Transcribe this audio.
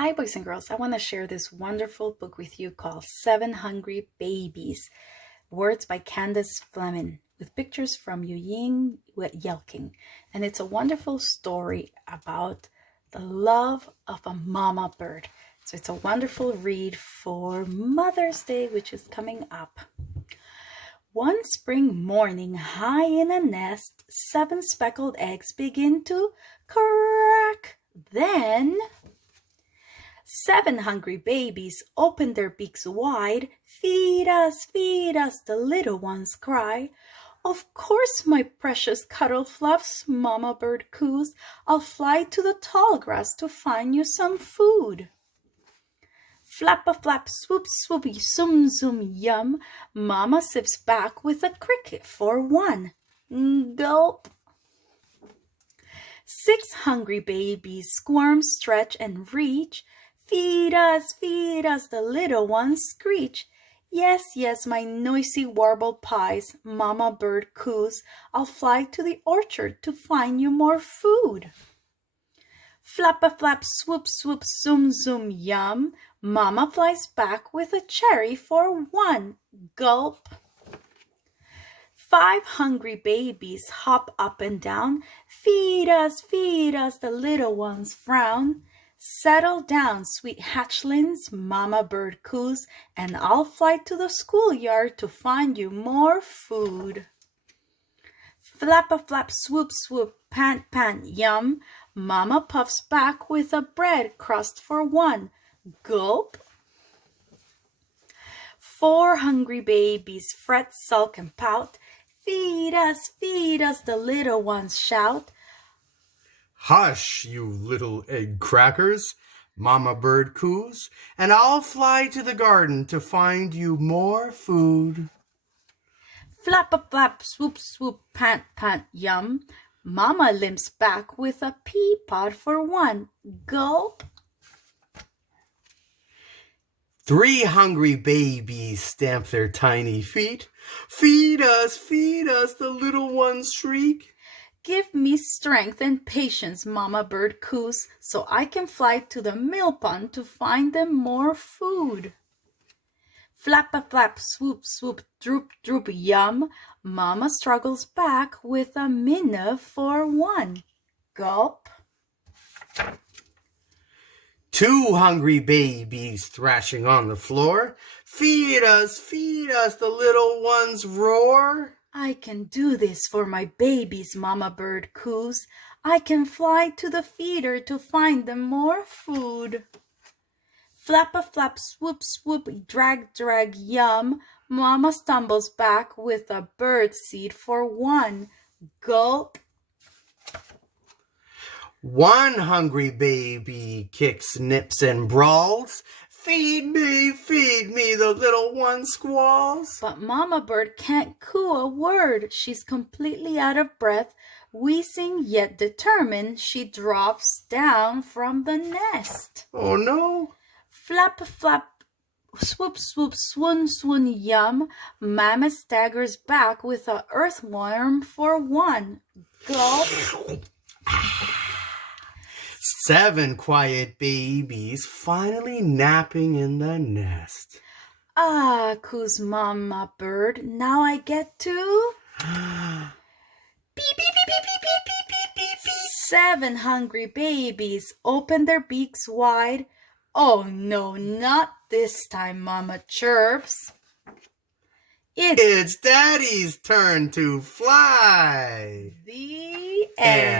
Hi, boys and girls. I want to share this wonderful book with you called Seven Hungry Babies, words by Candace Fleming, with pictures from Eugene Yelking. And it's a wonderful story about the love of a mama bird. So it's a wonderful read for Mother's Day, which is coming up. One spring morning, high in a nest, 7 speckled eggs begin to crack. Then 7 hungry babies open their beaks wide. Feed us, the little ones cry. Of course, my precious cuddle fluffs, Mama Bird coos. I'll fly to the tall grass to find you some food. Flap-a-flap, swoop-swoopy, zoom-zoom, yum. Mama sips back with a cricket for one. Gulp. 6 hungry babies squirm, stretch, and reach. Feed us, the little ones screech. Yes, yes, my noisy warble pies, Mama Bird coos. I'll fly to the orchard to find you more food. Flap-a-flap, swoop-swoop, zoom-zoom, yum. Mama flies back with a cherry for one. Gulp. 5 hungry babies hop up and down. Feed us, the little ones frown. Settle down, sweet hatchlings, Mama Bird coos, and I'll fly to the schoolyard to find you more food. Flap-a-flap, swoop-swoop, pant-pant, yum. Mama puffs back with a bread crust for one. Gulp. 4 hungry babies fret, sulk, and pout. Feed us, the little ones shout. Hush, you little egg crackers, Mama Bird coos, and I'll fly to the garden to find you more food. Flap-a-flap, swoop-swoop, pant-pant, yum. Mama limps back with a pea pod for one. Gulp. 3 hungry babies stamp their tiny feet. Feed us, the little ones shriek. Give me strength and patience, Mama Bird coos, so I can fly to the mill pond to find them more food. Flap-a-flap, swoop-swoop, droop-droop, yum. Mama struggles back with a minnow for one. Gulp. 2 hungry babies thrashing on the floor. Feed us, the little ones roar. I can do this for my babies, Mama Bird coos. I can fly to the feeder to find them more food. Flap-a-flap, swoop-swoop, drag-drag, yum. Mama stumbles back with a bird seed for one. Gulp. 1 hungry baby kicks, nips, and brawls. Feed me, the little one squalls. But Mama Bird can't coo a word. She's completely out of breath. Wheezing yet determined, she drops down from the nest. Oh no. Flap-a-flap, swoop-swoop, swoon-swoon, yum. Mama staggers back with a earthworm for one. Gulp. 7 quiet babies finally napping in the nest. Ah, coos Mama Bird. Now I get to beep, beep, beep, beep, beep, beep, beep, beep, beep. 7 hungry babies open their beaks wide. Oh no, not this time, Mama chirps. It's Daddy's turn to fly. The end.